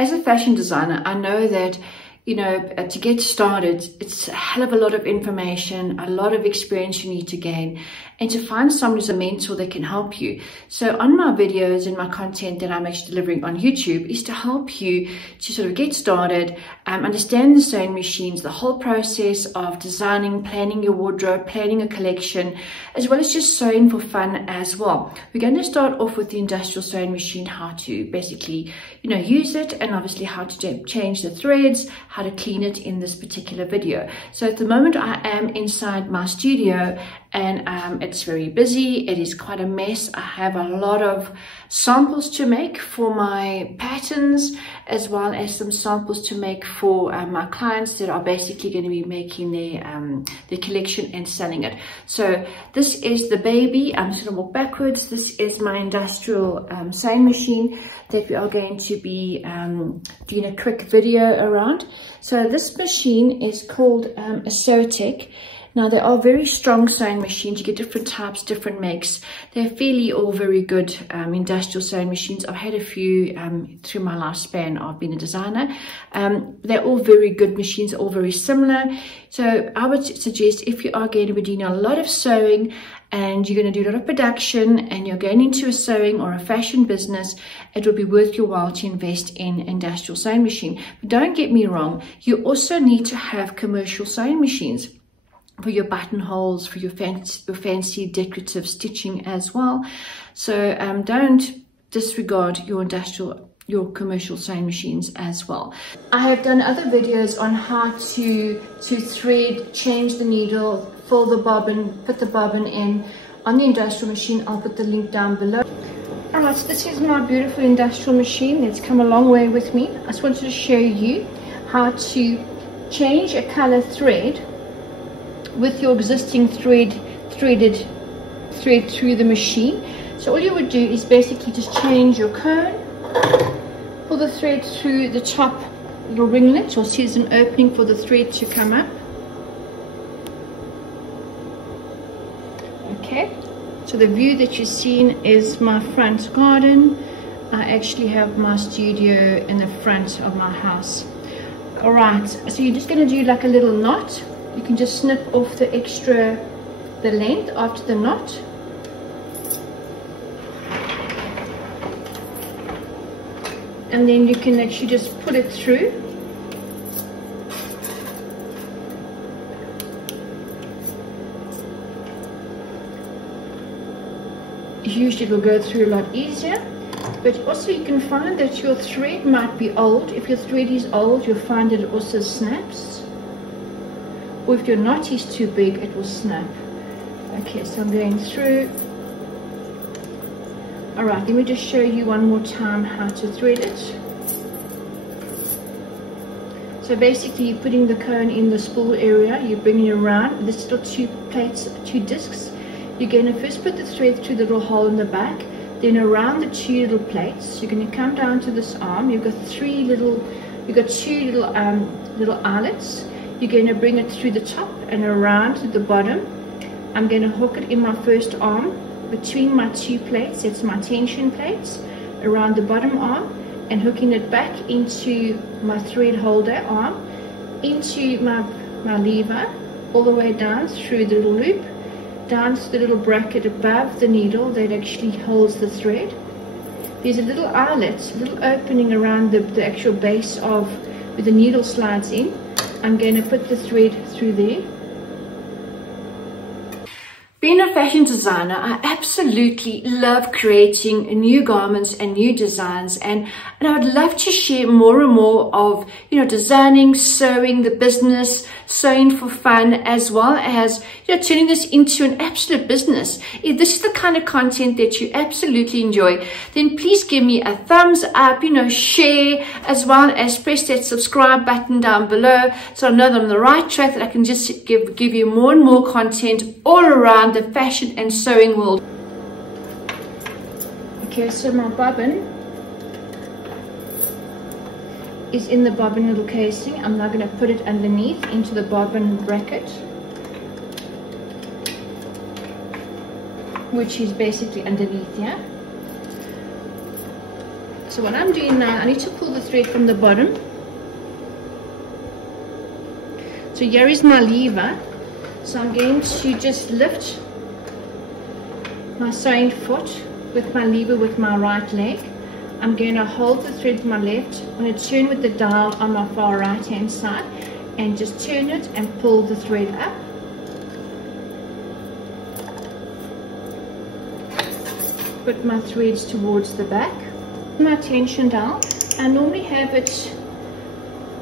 As a fashion designer, I know that, you know, to get started, it's a hell of a lot of information, a lot of experience you need to gain, and to find someone who's a mentor that can help you. So on my videos and my content that I'm actually delivering on YouTube is to help you to sort of get started, understand the sewing machines, the whole process of designing, planning your wardrobe, planning a collection, as well as just sewing for fun as well. We're going to start off with the industrial sewing machine, how to basically, you know, use it, and obviously how to change the threads, how to clean it in this particular video. So at the moment I am inside my studio, and it's very busy. It is quite a mess. I have a lot of samples to make for my patterns, as well as some samples to make for my clients that are basically going to be making their collection and selling it. So this is the baby. I'm just going to walk backwards. This is my industrial sewing machine that we are going to be doing a quick video around. So this machine is called a Sewtech. Now, they are very strong sewing machines. You get different types, different makes. They're fairly all very good industrial sewing machines. I've had a few through my lifespan of being a designer. They're all very good machines, all very similar. So I would suggest, if you are going to be doing a lot of sewing and you're going to do a lot of production and you're going into a sewing or a fashion business, it will be worth your while to invest in industrial sewing machine. But don't get me wrong, you also need to have commercial sewing machines for your buttonholes, for your fancy decorative stitching as well. So don't disregard your commercial sewing machines as well. I have done other videos on how to thread, change the needle, fill the bobbin, put the bobbin in on the industrial machine. I'll put the link down below. Alright, so this is my beautiful industrial machine. It's come a long way with me. I just wanted to show you how to change a color thread with your existing thread through the machine. So all you would do is basically just change your cone, pull the thread through the top little ringlet, or see there's an opening for the thread to come up. Okay, so the view that you're seeing is my front garden. I actually have my studio in the front of my house. All right, so you're just going to do like a little knot. You can just snip off the length after the knot. And then you can actually just put it through. Usually it will go through a lot easier. But also you can find that your thread might be old. If your thread is old, you'll find that it also snaps. Or if your knot is too big, it will snap. Okay, so I'm going through. Alright, let me just show you one more time how to thread it. So basically you're putting the cone in the spool area, you're bringing it around. There's still two discs. You're going to first put the thread through the little hole in the back, then around the two little plates. You're going to come down to this arm. You've got two little eyelets. You're going to bring it through the top and around to the bottom. I'm going to hook it in my first arm between my two plates. That's my tension plates, around the bottom arm, and hooking it back into my thread holder arm, into my lever, all the way down through the little loop, down to the little bracket above the needle that actually holds the thread. There's a little eyelet, a little opening around the actual base of where the needle slides in. I'm going to put the thread through there. Being a fashion designer, I absolutely love creating new garments and new designs, and I would love to share more and more of, you know, designing, sewing, the business, sewing for fun, as well as, you know, turning this into an absolute business. If this is the kind of content that you absolutely enjoy, then please give me a thumbs up, you know, share, as well as press that subscribe button down below, so I know that I'm on the right track, that I can just give you more and more content all around the fashion and sewing world. Okay, so my bobbin is in the bobbin little casing. I'm now going to put it underneath into the bobbin bracket, which is basically underneath here. So what I'm doing now, I need to pull the the thread from the bottom. So here is my lever. So I'm going to just lift my sewing foot with my lever with my right leg. I'm going to hold the thread with my left. I'm going to turn with the dial on my far right hand side and just turn it and pull the thread up. Put my threads towards the back. My tension dial, I normally have it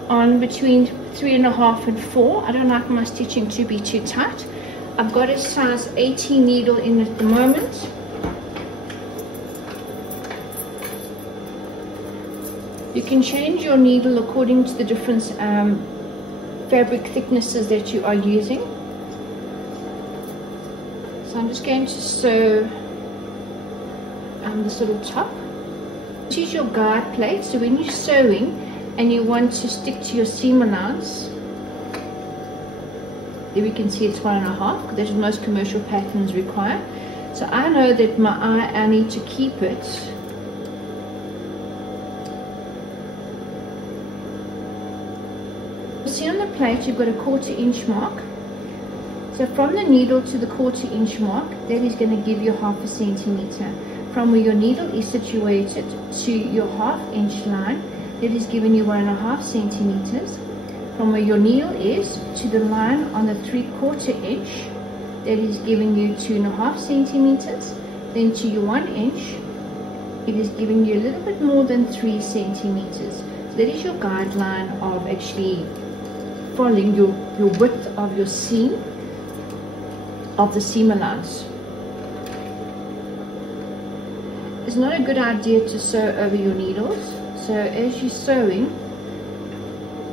on between 3.5 and 4. I don't like my stitching to be too tight. I've got a size 18 needle in at the moment. You can change your needle according to the different fabric thicknesses that you are using. So I'm just going to sew this little top. This is your guide plate. So when you're sewing and you want to stick to your seam allowance, there we can see it's 1.5, because that's what most commercial patterns require. So I know that I need to keep it see on the plate you've got a 1/4 inch mark. So from the needle to the 1/4 inch mark, that is going to give you 0.5 centimeter. From where your needle is situated to your 1/2 inch line, that is giving you 1.5 centimeters. From where your needle is to the line on the 3/4 inch, that is giving you 2.5 centimeters. Then to your 1 inch, it is giving you a little bit more than 3 centimeters. So that is your guideline of actually following your width of your seam, of the seam allowance. It's not a good idea to sew over your needles. So as you're sewing,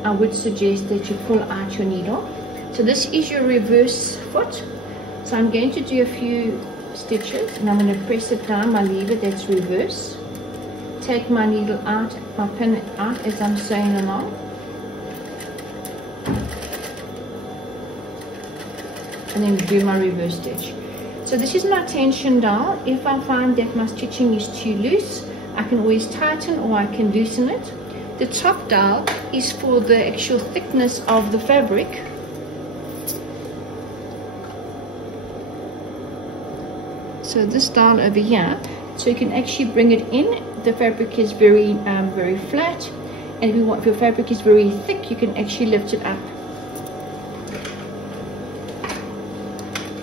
I would suggest that you pull out your needle. So this is your reverse foot. So I'm going to do a few stitches and I'm going to press it down, my lever, that's reverse. Take my needle out, my pin out as I'm sewing along. And then do my reverse stitch. So this is my tension dial. If I find that my stitching is too loose, I can always tighten or I can loosen it. The top dial is for the actual thickness of the fabric. So this dial over here, so you can actually bring it in. The fabric is very very flat, and if your fabric is very thick, you can actually lift it up.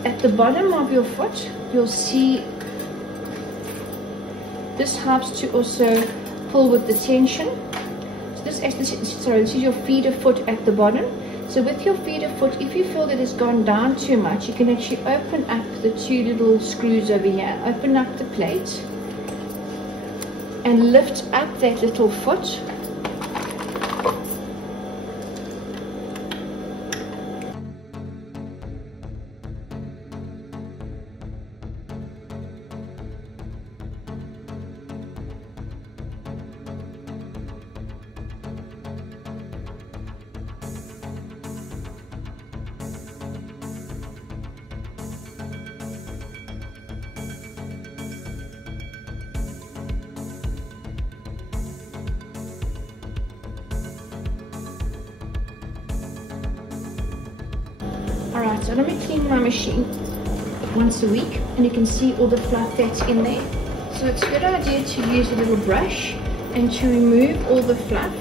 At the bottom of your foot, you'll see this helps to also pull with the tension. So this is your feeder foot at the bottom. So with your feeder foot, if you feel that it's gone down too much, you can actually open up the 2 little screws over here, open up the plate and lift up that little foot. Alright, so let me clean my machine once a week, and you can see all the fluff that's in there. So it's a good idea to use a little brush and to remove all the fluff.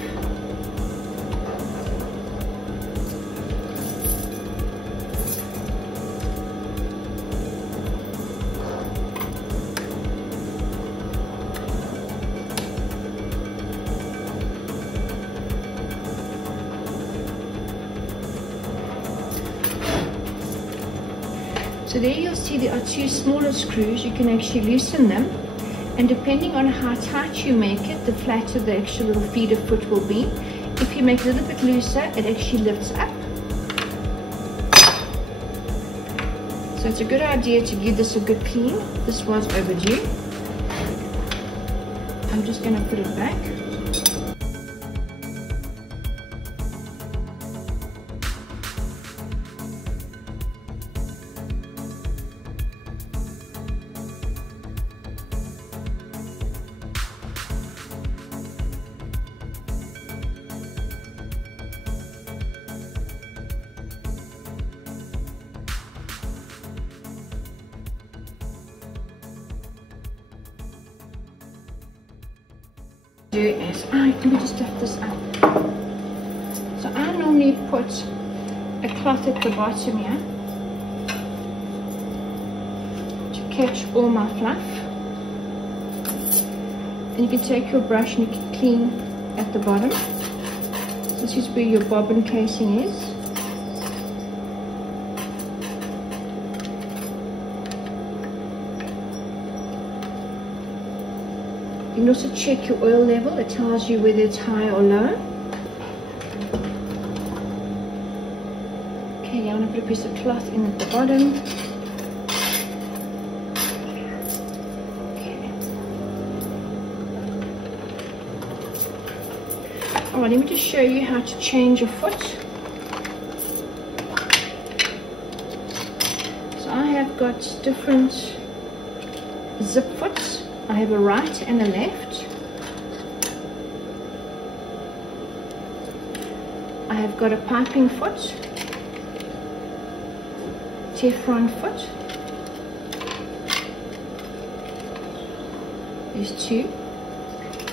So there you'll see there are 2 smaller screws. You can actually loosen them, and depending on how tight you make it, the flatter the actual little feeder foot will be. If you make it a little bit looser, it actually lifts up. So it's a good idea to give this a good clean. This was overdue. I'm just going to put it back. do is, let me just lift this up. So I normally put a cloth at the bottom here to catch all my fluff. And you can take your brush and you can clean at the bottom. This is where your bobbin casing is. You can also check your oil level. It tells you whether it's high or low. Okay, I'm going to put a piece of cloth in at the bottom. Okay. Alright, let me just show you how to change your foot. So I have got different zip foots. I have a right and a left. I have got a piping foot, Teflon foot. There's two.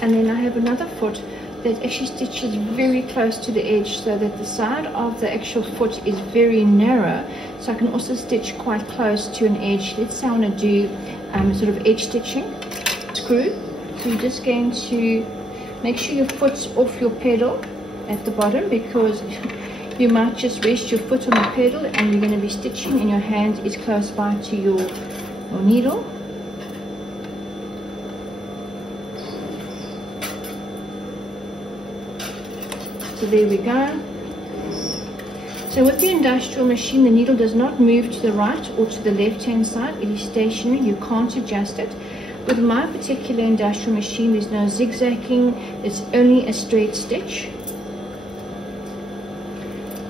And then I have another foot that actually stitches very close to the edge so that the side of the actual foot is very narrow. So I can also stitch quite close to an edge. Let's say I want to do sort of edge stitching. Screw. So you're just going to make sure your foot's off your pedal at the bottom, because you might just rest your foot on the pedal and you're going to be stitching and your hand is close by to your needle. So there we go. So with the industrial machine, the needle does not move to the right or to the left hand side. It is stationary. You can't adjust it. With my particular industrial machine, there's no zigzagging, it's only a straight stitch.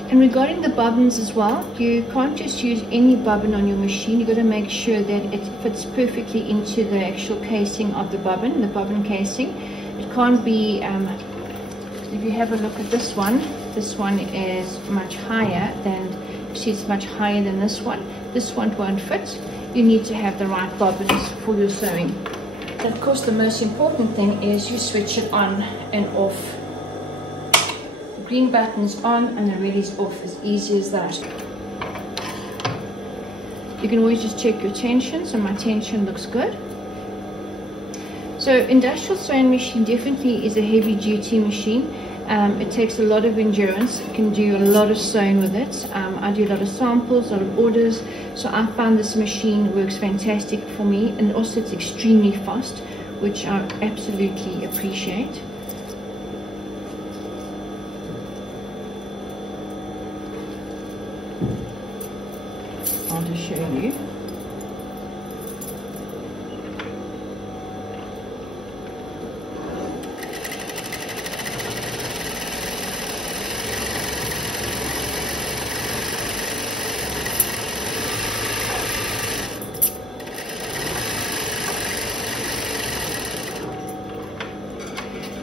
And regarding the bobbins as well, you can't just use any bobbin on your machine. You've got to make sure that it fits perfectly into the actual casing of the bobbin casing. It can't be, if you have a look at this one is much higher than, see, it's much higher than this one. This one won't fit. You need to have the right bobbins for your sewing. And of course the most important thing is you switch it on and off. The green button's on and the red is off, as easy as that. You can always just check your tension. So my tension looks good. So industrial sewing machine definitely is a heavy duty machine. It takes a lot of endurance. You can do a lot of sewing with it. I do a lot of samples, a lot of orders. So I found this machine works fantastic for me, and also it's extremely fast, which I absolutely appreciate. I'll just show you.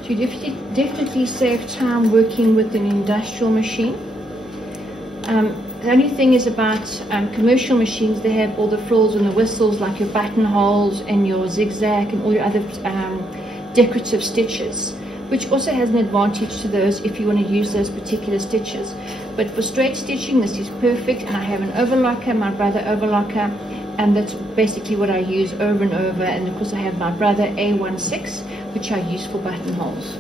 You definitely save time working with an industrial machine. The only thing is about commercial machines, they have all the frills and the whistles, like your buttonholes and your zigzag and all your other decorative stitches, which also has an advantage to those if you want to use those particular stitches. But for straight stitching, this is perfect. And I have an overlocker, my brother overlocker, and that's basically what I use over and over. And of course I have my brother A16, which I use for buttonholes.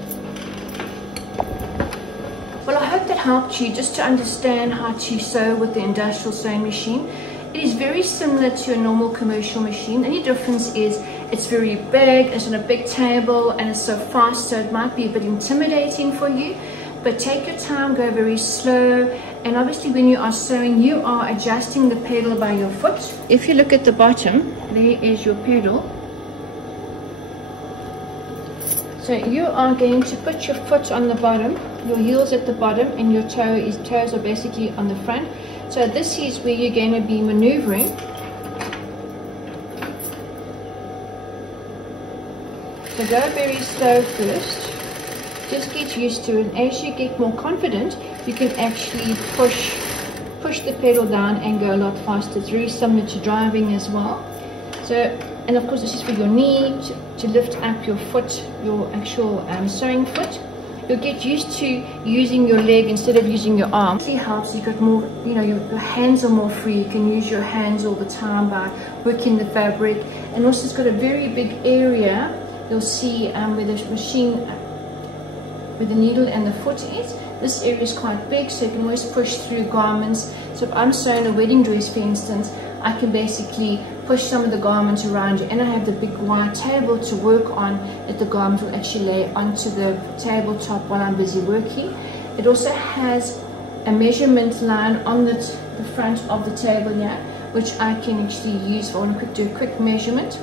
Well, I hope that helped you just to understand how to sew with the industrial sewing machine. It is very similar to a normal commercial machine. The only difference is it's very big, it's on a big table, and it's so fast, so it might be a bit intimidating for you. But take your time, go very slow, and obviously when you are sewing, you are adjusting the pedal by your foot. If you look at the bottom, there is your pedal. So you are going to put your foot on the bottom, your heels at the bottom, and your toes are basically on the front. So this is where you're going to be maneuvering. So go very slow first. Just get used to it. As you get more confident, you can actually push the pedal down and go a lot faster. It's very similar to driving as well. So And of course this is for your knee, to lift up your foot, your actual sewing foot. You'll get used to using your leg instead of using your arm. It helps. You got more, you know, your hands are more free. You can use your hands all the time by working the fabric. And also it's got a very big area. You'll see where the machine, where the needle and the foot is. This area is quite big, so you can always push through garments. So if I'm sewing a wedding dress, for instance, I can basically push some of the garments around you, and I have the big wide table to work on that the garment will actually lay onto the tabletop while I'm busy working. It also has a measurement line on the front of the table here, which I can actually use if I want to do a quick measurement.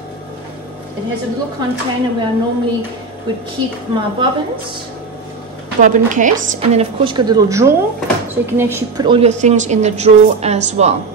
It has a little container where I normally would keep my bobbin case, and then of course got a little drawer, so you can actually put all your things in the drawer as well.